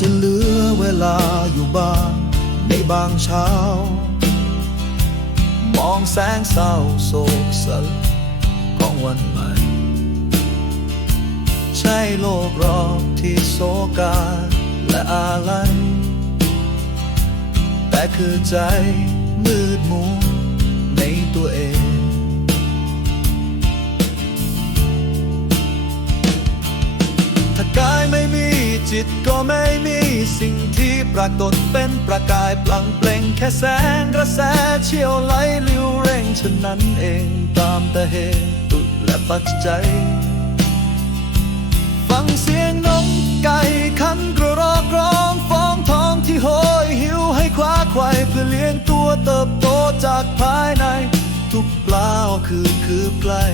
จะเหลือเวลาอยู่บ้านในบางเช้า มองแสงเศร้าโศกสลของวันใหม่ ใช่โลกรอบที่โศกาและอาลัย แต่คือใจมืดมัวในตัวเอง ตก็ไม่มีสิ่งที่ปรากฏเป็นประกายปลังเปล่งแค่แสงกระแสเชี่ยวไหลลิวเร่งฉะนั้นเองตามแต่เหตุและปัจจัย ฟังเสียงนกไก่ขันกระรอกร้องฟ้องท้องที่โหยหิวให้คว้าไข่เพื่อเลี้ยงตัวเติบโตจากภายใน ทุกปลาคือคือใกล้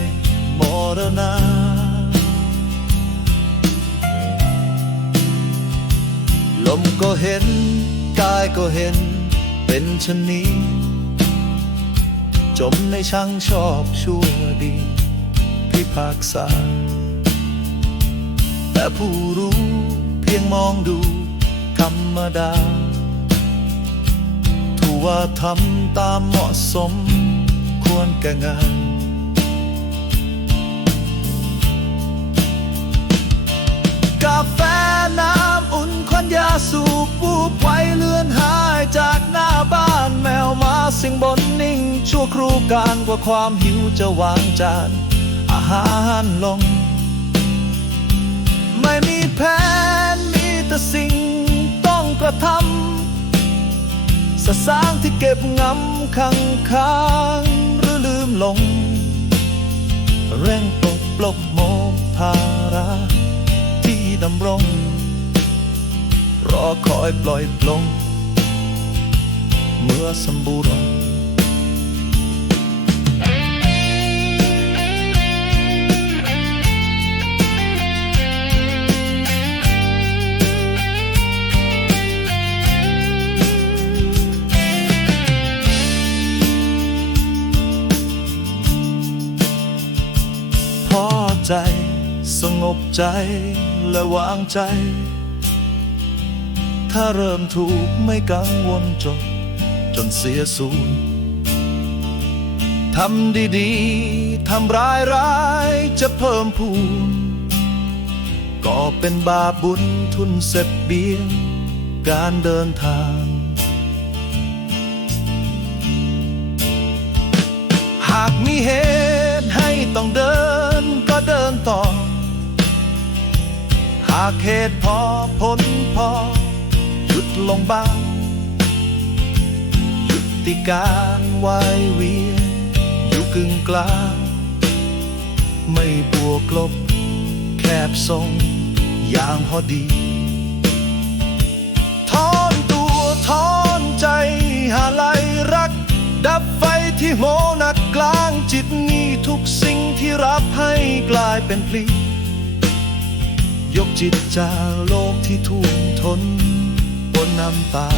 มรณา ลมก็เห็น กายก็เห็น เป็นชนนี้ จมในช่างชอบชั่วดี พิพากษา แต่ผู้รู้เพียงมองดูธรรมดาถูว่าทำตามเหมาะสมควรแก่งาน ชั่วครูการกว่าความหิวจะวางจาน อาหารลง ไม่มีแผนมีแต่สิ่งต้องกระทำสะสางที่เก็บงำขังค้างหรือลืมลง เร่งปลดปลกโมกภาระที่ดำรง รอคอยปล่อยปลงเมื่อสมบูรณ์ สงบใจและวางใจ ถ้าเริ่มถูกไม่กังวลจนจนเสียสูญทำดีๆ ทำร้ายร้ายจะเพิ่มพูน ก็เป็นบาปบุญทุนเสบเบียงการเดินทาง หากมีเหากเหตุพอผลพอ หยุดลงบ้าง หยุดติการวายเวียนอยู่กึ่งกลาง ไม่บวกลบ แคบทรงอย่างพอดีทอนตัวทอนใจหาไลรัก ดับไฟที่โมนักกลางจิตนี้ทุกสิ่งที่รับให้กลายเป็นพลี ยกจิตจากโลกที่ท่วมทนบนน้ำตา